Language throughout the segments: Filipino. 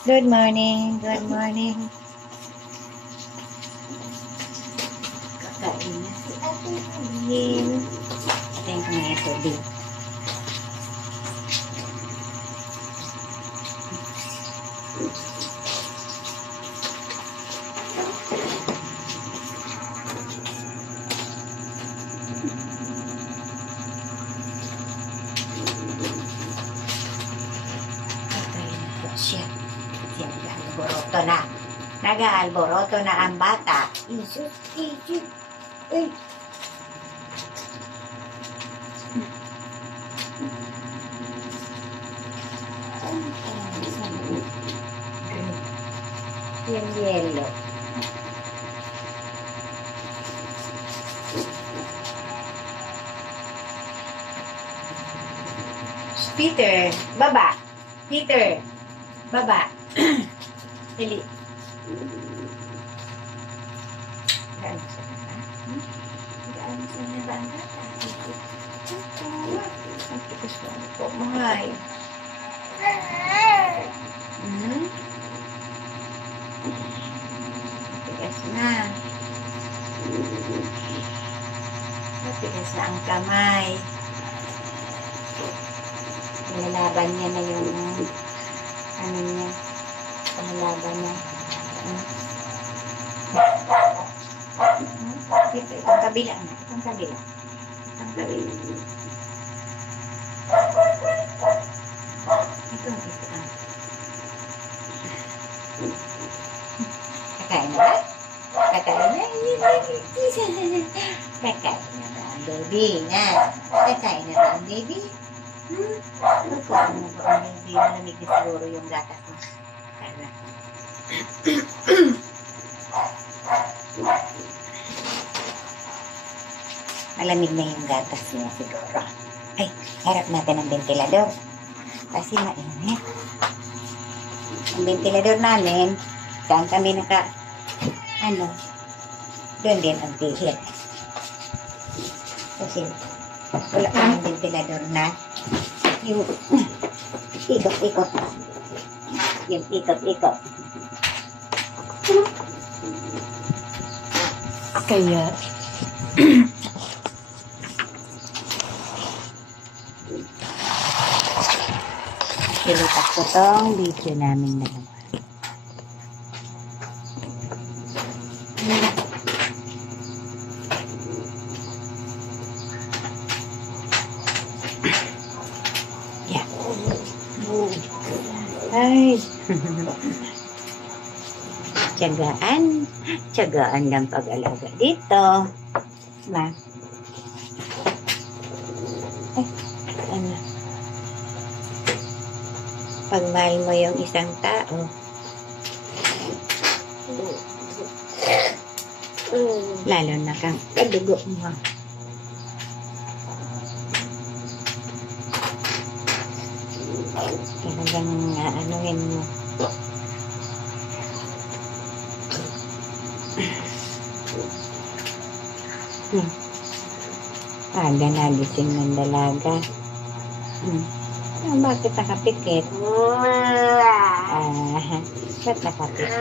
Good morning. Good morning. Kakain na si Ate Lynn. Atin ko ngayon tubig. Siya. Nag-alboroto na. Nag-alboroto na ang bata. Isus, isus. Uy. Yung yellow. Peter, baba. Peter. Baba. Dali. Gaan sa baba. Gaan sa baba ang bata. Ang tikas ko ang po. Mahay. Tikas na. Tikas na ang kamay. Nilalaban niya na yung ano niya, panlaban niya. Ito, itong kabila na. Itong kabila. Itong kabila. Ito. Kakain na ba? Kakain na. Kakain na ba ang baby na? Kakain na ba ang baby? Magkuhan mo ba ang baby? Malamig na siguro yung gatas mo. Malamig na yung gatas niya siguro. Ay, harap natin ang ventilador. Kasi mainit. Ang ventilador namin, saan kami doon din ang pihit. Kasi wala kami ventilador na yung ikot-ikot. Yung ikot-ikot. Kaya silutak ko tong video namin na naman. Yeah. Ay. Tiyagaan lang pag-alaga dito. Ma. Ay, ano. Pagmahal mo yung isang tao, lalo na kang kadugo mo. Talagang anuhin mo. Aga nagising ng dalaga. Bakit nakapikit? Ba't nakapikit?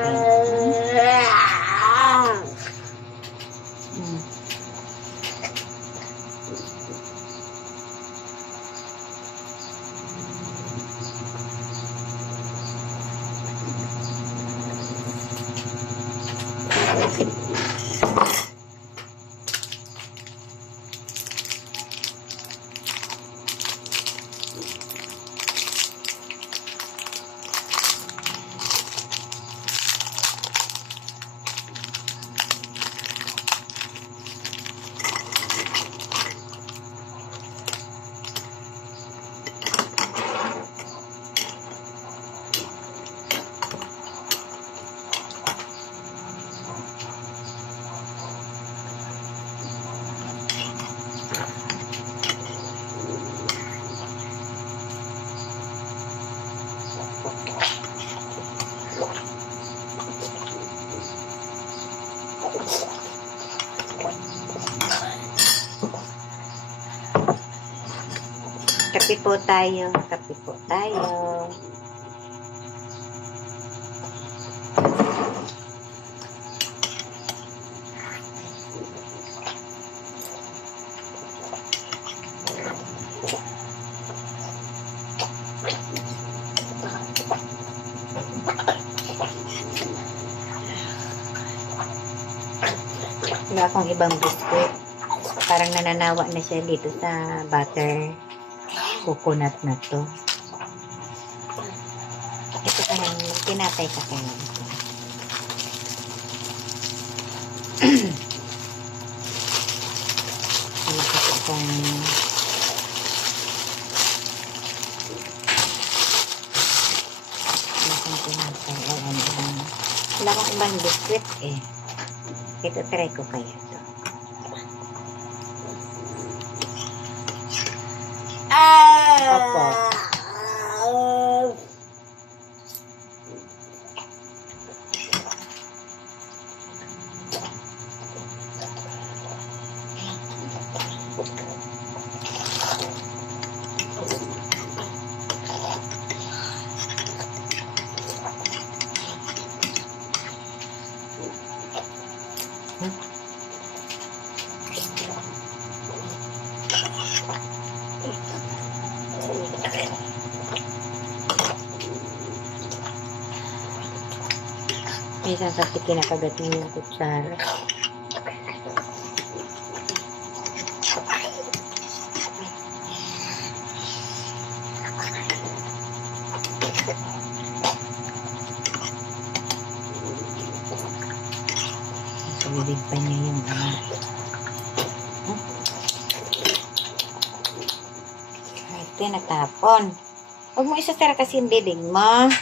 Kape po tayo. Kape po tayo. wala akong ibang biskuit. Parang nananawa na siya dito sa butter coconut na to. Ito ka lang, tinapay ka kaya. Wala kasi akong tinapay. Wala akong ibang biskuit eh. Ito, try ko kaya ito. Opo. Minsan kasi kinakagat mo yung kutsara. Sa bibig pa niya yung ito natapon. Huwag mo isasara kasi yung bibig mo.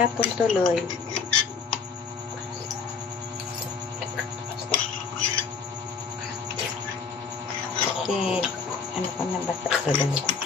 Tapon tuloy. Kasi, ano ko nabasa tuloy.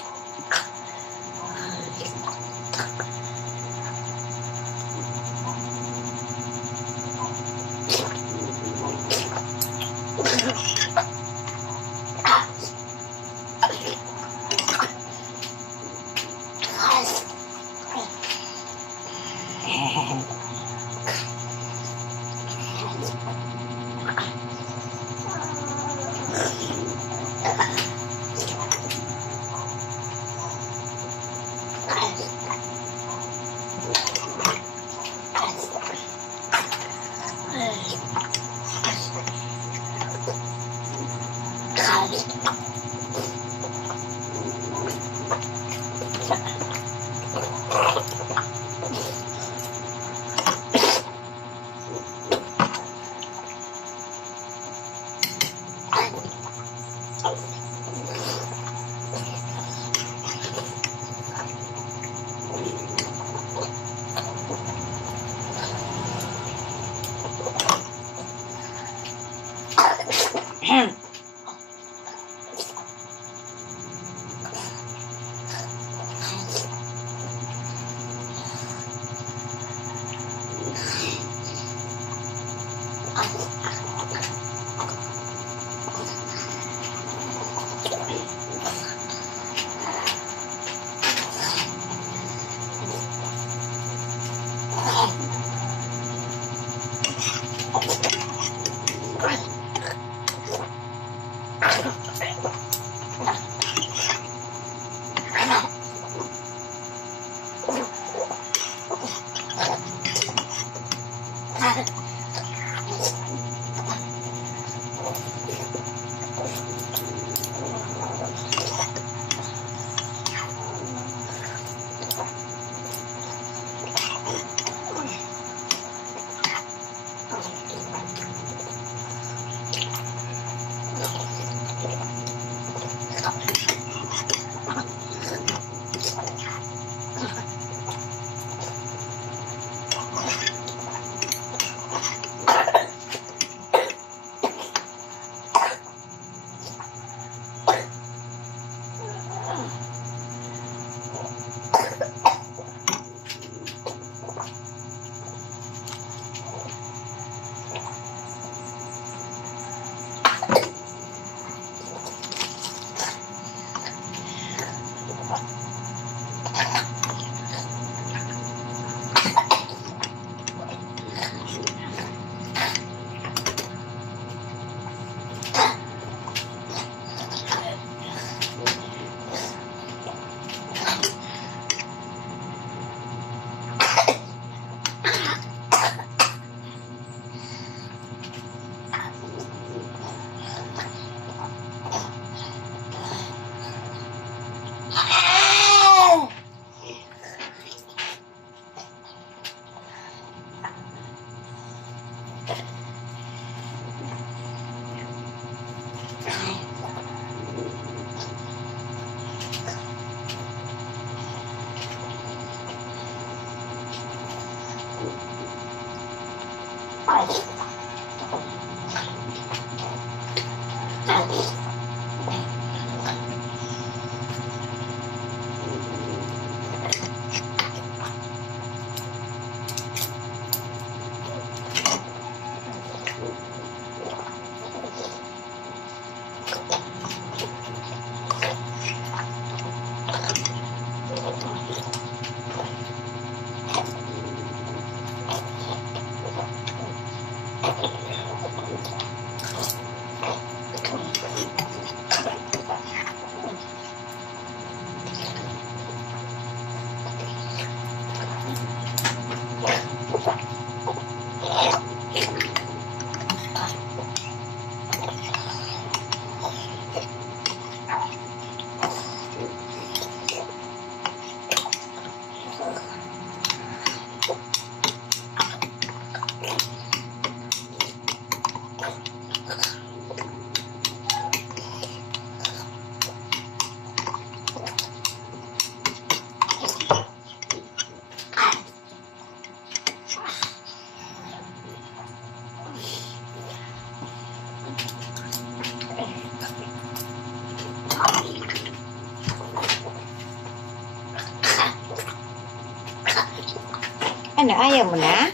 Ano, ayaw mo na?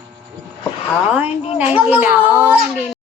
Oh, hindi na, hindi na. Oh, hindi na.